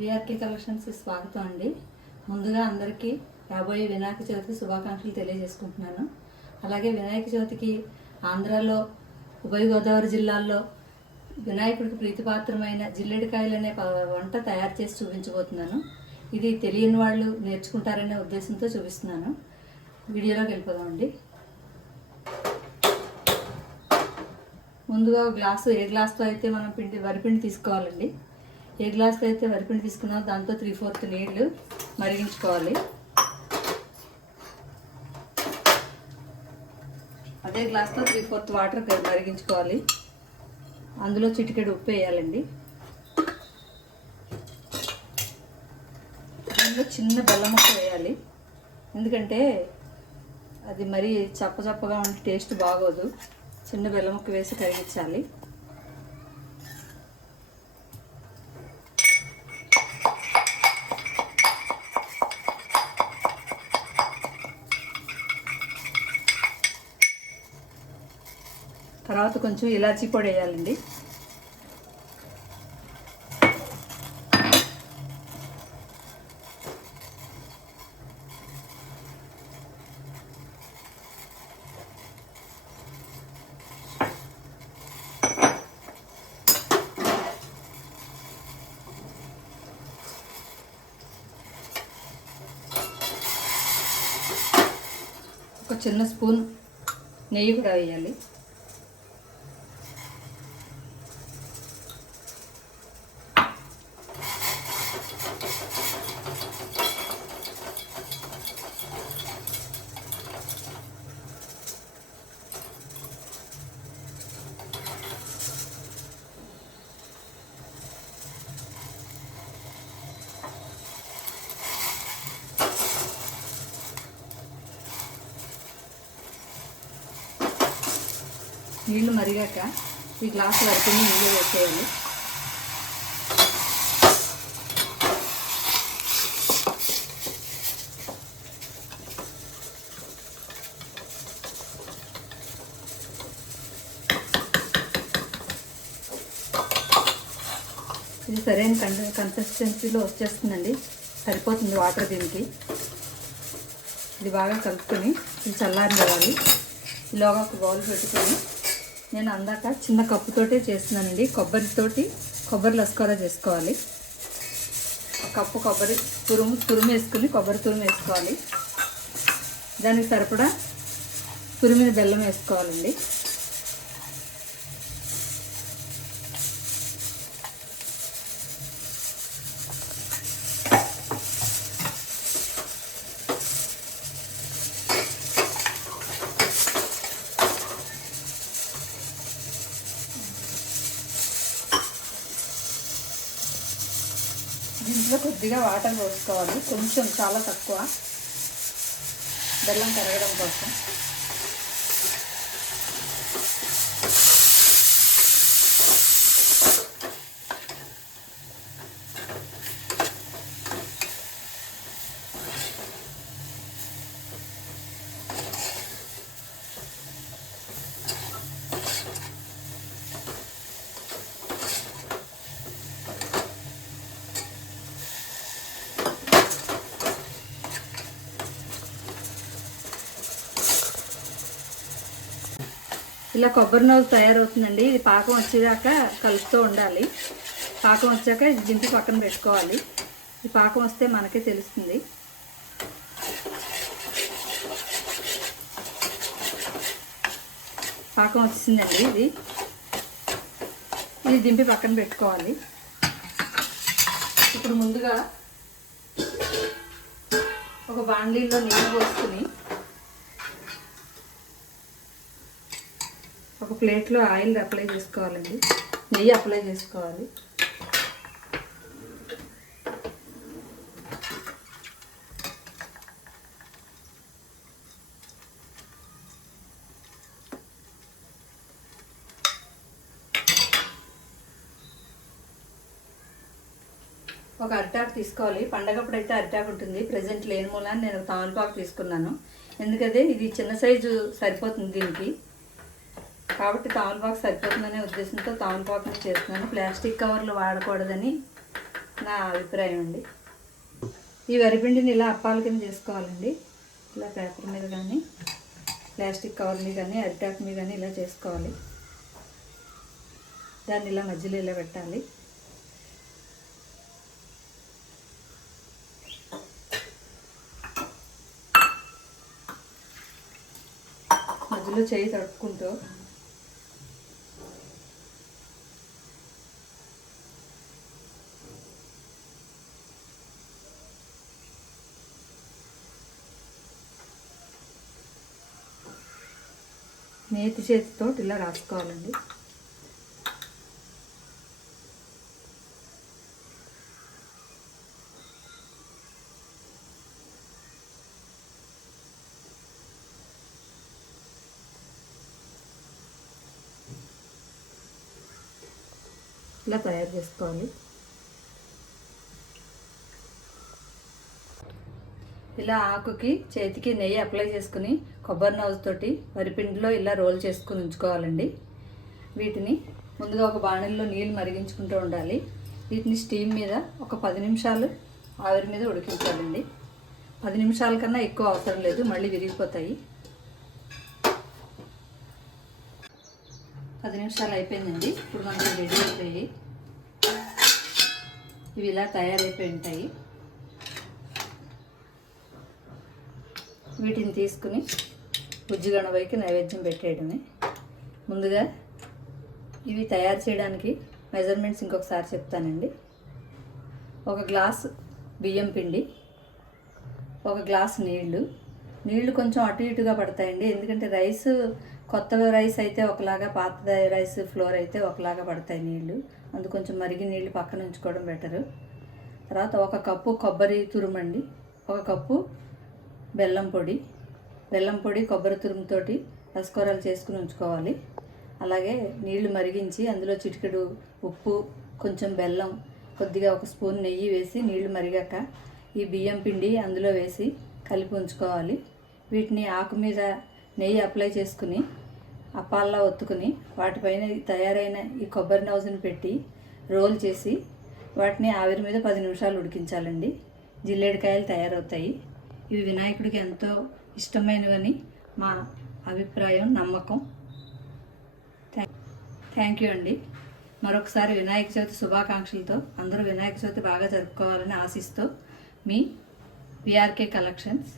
VRK కలెక్షన్స్కి స్వాగతం అండి. ముందుగా అందరికీ రాబోయే వినాయక చవితి శుభాకాంక్షలు తెలియజేసుకుంటున్నాను. అలాగే వినాయక చవితికి ఆంధ్రాలో ఉభయ గోదావరి జిల్లాల్లో వినాయకుడికి ప్రీతిపాత్రమైన జిల్లేడికాయలు అనే వంట తయారు చేసి చూపించబోతున్నాను. ఇది తెలియని వాళ్ళు నేర్చుకుంటారనే ఉద్దేశంతో చూపిస్తున్నాను. వీడియోలోకి వెళ్ళిపోదామండి. ముందుగా ఒక గ్లాసు, ఏ గ్లాస్తో అయితే మనం వరిపిండి తీసుకోవాలండి. ఏ గ్లాస్తో అయితే వరిపిండి తీసుకున్నామో దాంతో 3/4 నీళ్లు మరిగించుకోవాలి. అదే గ్లాస్తో 3/4 వాటర్ మరిగించుకోవాలి. అందులో చిటికెడు ఉప్పు వేయాలండి. అందులో చిన్న బెల్లం ముక్క వేయాలి. ఎందుకంటే అది మరీ చప్పగా ఉంటే టేస్ట్ బాగోదు. చిన్న బెల్లం ముక్క వేసి కరిగించాలి. తర్వాత కొంచెం ఇలాచీ పొడి వేయాలండి. ఒక చిన్న స్పూన్ నెయ్యి కూడా వేయాలి. నీళ్లు మరిగాక ఈ గ్లాసు వరకు నీళ్ళు వేసేయాలి. ఇది సరైన కన్సిస్టెన్సీలో వచ్చేస్తుందండి. సరిపోతుంది వాటర్ దీనికి. ఇది బాగా కలుపుకొని ఇది చల్లారనివ్వాలి. ఇలాగా ఒక బౌల్ పెట్టుకొని నేను అందాక చిన్న కప్పుతోటే చేస్తున్నానండి. కొబ్బరి లస్కూర చేసుకోవాలి. కప్పు కొబ్బరి తురుము వేసుకుని కొబ్బరి తురుము వేసుకోవాలి. దానికి సరిపడా తురిమిన బెల్లం వేసుకోవాలండి. దీంట్లో కొద్దిగా వాటర్ పోసుకోవాలి. కొంచెం, చాలా తక్కువ, బెల్లం కరగడం కోసం. ఇలా కొబ్బరి నూనె తయారవుతుందండి. ఇది పాకం వచ్చేదాకా కలుపుతూ ఉండాలి. పాకం వచ్చాక ఇది దింపి పక్కన పెట్టుకోవాలి. ఈ పాకం వస్తే మనకే తెలుస్తుంది. పాకం వచ్చిందండి. ఇది దింపి పక్కన పెట్టుకోవాలి. ఇప్పుడు ముందుగా ఒక బాండీలో నీళ్ళు పోసుకుని ఒక ప్లేట్లో ఆయిల్ అప్లై చేసుకోవాలండి. నెయ్యి అప్లై చేసుకోవాలి. ఒక అరిటాకు తీసుకోవాలి. పండగప్పుడైతే అరిటాకు ఉంటుంది. ప్రజెంట్ లేని మూలాన్ని నేను తమలపాకు తీసుకున్నాను. ఎందుకంటే ఇది చిన్న సైజు సరిపోతుంది దీనికి. కాబట్టి తమలపాకు సరిపోతుందనే ఉద్దేశంతో తమలపాకుని చేస్తున్నాను. ప్లాస్టిక్ కవర్లు వాడకూడదని నా అభిప్రాయం అండి. ఈ వరిపిండిని ఇలా అప్పాల కింద చేసుకోవాలండి. ఇలా పేపర్ మీద కానీ ప్లాస్టిక్ కవర్ మీద కానీ అరిటాకు మీద కానీ ఇలా చేసుకోవాలి. దాన్ని ఇలా మధ్యలో ఇలా పెట్టాలి. మధ్యలో చేయి తడుపుకుంటూ నేతి చేతితో ఇలా రాసుకోవాలండి. ఇలా తయారు చేసుకోవాలి. ఇలా ఆకుకి చేతికి నెయ్యి అప్లై చేసుకుని కొబ్బరి నవ్వుతోటి వరిపిండిలో ఇలా రోల్ చేసుకుని ఉంచుకోవాలండి. వీటిని ముందుగా ఒక బాణలిలో నీళ్ళు మరిగించుకుంటూ ఉండాలి. వీటిని స్టీమ్ మీద ఒక 10 నిమిషాలు ఆవిరి మీద ఉడికించాలండి. 10 నిమిషాల కన్నా ఎక్కువ అవసరం లేదు, మళ్ళీ విరిగిపోతాయి. 10 నిమిషాలు అయిపోయిందండి. ఇప్పుడు మనకి రెడీ అయిపోయి ఇవి ఇలా తయారైపోయి ఉంటాయి. వీటిని తీసుకుని బుజ్జిగణపైకి నైవేద్యం పెట్టేయడమే. ముందుగా ఇవి తయారు చేయడానికి మెజర్మెంట్స్ ఇంకొకసారి చెప్తానండి. 1 గ్లాసు బియ్యం పిండి, 1 గ్లాసు నీళ్లు కొంచెం అటు ఇటుగా పడతాయండి. ఎందుకంటే రైస్ కొత్త రైస్ అయితే ఒకలాగా, పాత రైస్ ఫ్లోర్ అయితే ఒకలాగా పడతాయి నీళ్లు. అందుకు కొంచెం మరిగి నీళ్ళు పక్కన ఉంచుకోవడం బెటరు. తర్వాత 1 కప్పు కొబ్బరి తురుమండి, 1 కప్పు బెల్లం పొడి కొబ్బరి తురుముతోటి రసకూరలు చేసుకుని ఉంచుకోవాలి. అలాగే నీళ్లు మరిగించి అందులో చిటికెడు ఉప్పు, కొంచెం బెల్లం, కొద్దిగా 1 స్పూన్ నెయ్యి వేసి నీళ్లు మరిగాక ఈ బియ్యం పిండి అందులో వేసి కలిపి ఉంచుకోవాలి. వీటిని ఆకు మీద నెయ్యి అప్లై చేసుకుని అప్పాల్లో ఒత్తుకుని వాటిపైన తయారైన ఈ కొబ్బరి నౌజుని పెట్టి రోల్ చేసి వాటిని ఆవిరి మీద 10 నిమిషాలు ఉడికించాలండి. జిల్లేడికాయలు తయారవుతాయి. ఇవి వినాయకుడికి ఎంతో ఇష్టమైనవని మా అభిప్రాయం, నమ్మకం. థ్యాంక్ యూ అండి. మరొకసారి వినాయక చవితి శుభాకాంక్షలతో అందరూ వినాయక చవితి బాగా జరుపుకోవాలని ఆశిస్తూ మీ విఆర్కే కలెక్షన్స్.